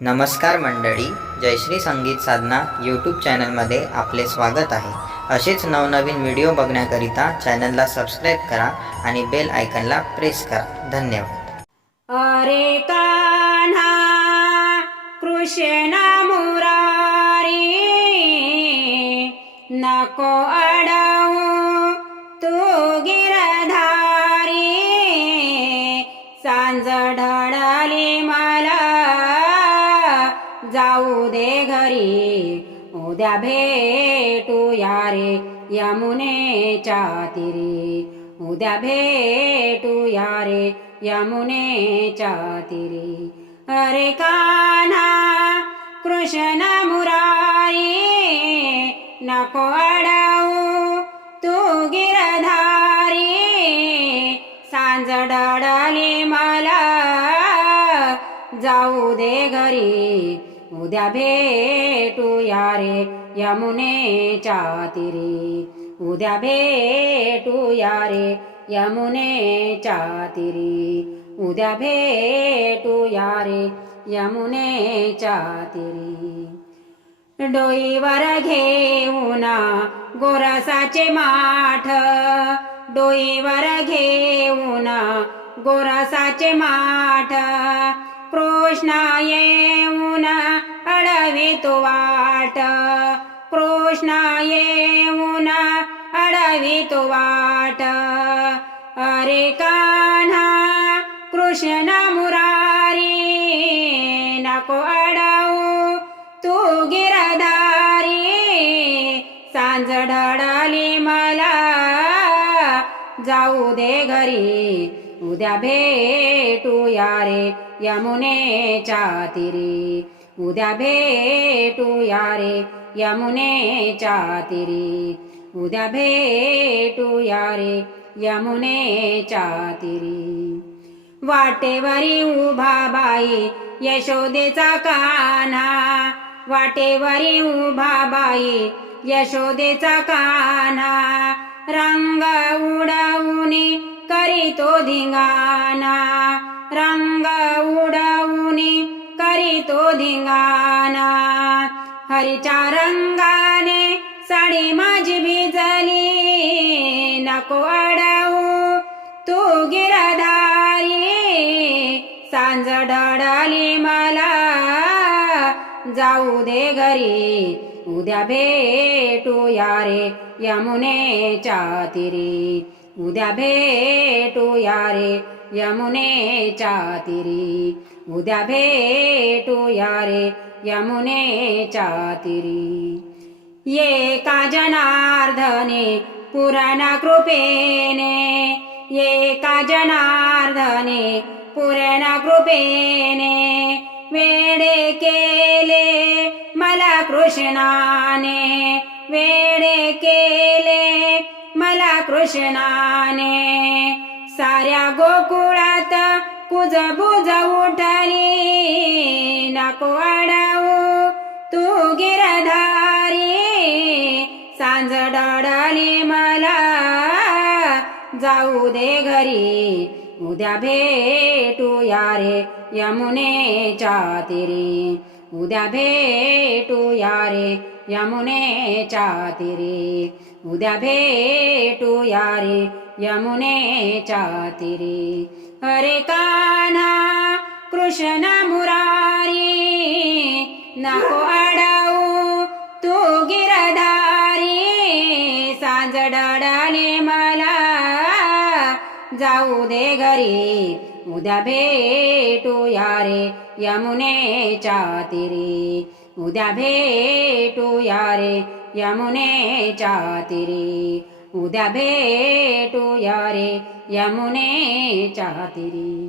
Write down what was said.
नमस्कार मंडळी जयश्री संगीत साधना यूट्यूब चॅनलमध्ये आपले स्वागत आहे. असेच नवनवीन व्हिडिओ बघण्याकरिता चॅनलला सबस्क्राईब करा आणि बेल आयकनला प्रेस करा. धन्यवाद. अरे कान्हा कृष्ण मुरारी नको अडवू तू गिरधारी सांज ढळली मला. जाऊ दे घरी. उद्या भेटू या रे यमुनेच्या तिरी. उद्या भेटू या रे यमुनेच्या तिरी. अरे कान्हा कृष्ण मुरारी नको अडवू तू गिरधारी. सांज डडली मला जाऊ दे घरी. उद्या भेटू या रे यमुनेच्या तिरी उद्या भेटू या रे यमुनेच्या तिरी उद्या भेटू या रे यमुनेच्या तिरी डोईवर घेऊना गोरसाचे माठ. डोईवर घेऊना गोरसाचे माठ. कृष्ण येऊन अडवितो वाट. कृष्ण येऊन अडवितो वाट. अरे कान्हा कृष्ण मुरारी नको अडवू तू गिरधारी. सांज ढळली मला जाऊ दे घरी उद्या भेट या रे यमुनेच्या तिरी उद्या भेटू या रे यमुनेच्या तिरी उद्या भेटू या रे यमुनेच्या तिरी वाटेवरी उभा बाई यशोदेचा कान्हा. वाटेवरी उभा बाई यशोदेचा कान्हा. रंग उडवूनी करीतो धिंगाणा. रंग उडवूनी करीतो धिंगाणा. हरीच्या रंगाने साडी माझी भिजली. नको अडवू तू गिरदारी सांज डडाली मला. जाऊ दे घरी उद्या भेटू यारे यमुनेच्या तिरी. उद्या भेटू या रे यमुनेच्या तिरी उद्या भेटू या रे यमुनेच्या तिरी ये का जनार्दने पुराणा कृपेने. ये का जनार्दने पुराणा कृपेने. वेडे केले मला कृष्णाने. वेडे केले कृष्णाने साऱ्या गोकुळात कुजबुज उठली. नको अडवू तू गिरधारी. सांज डळली मला. जाऊ दे घरी उद्या भेटू या रे यमुनेच्या तिरी. उद्या भेटू या रे यमुनेच्या तिरी. उद्या भेटू या रे यमुनेच्या तिरी अरे कान्हा कृष्ण मुरारी नको अडवू तू गिरधारी. सांज डळली मला जाऊ दे घरी. उद्या भेटू या रे यमुनेच्या तिरी उद्या भेटू या रे यमुनेच्या तिरी उद्या भेटू या रे यमुनेच्या तिरी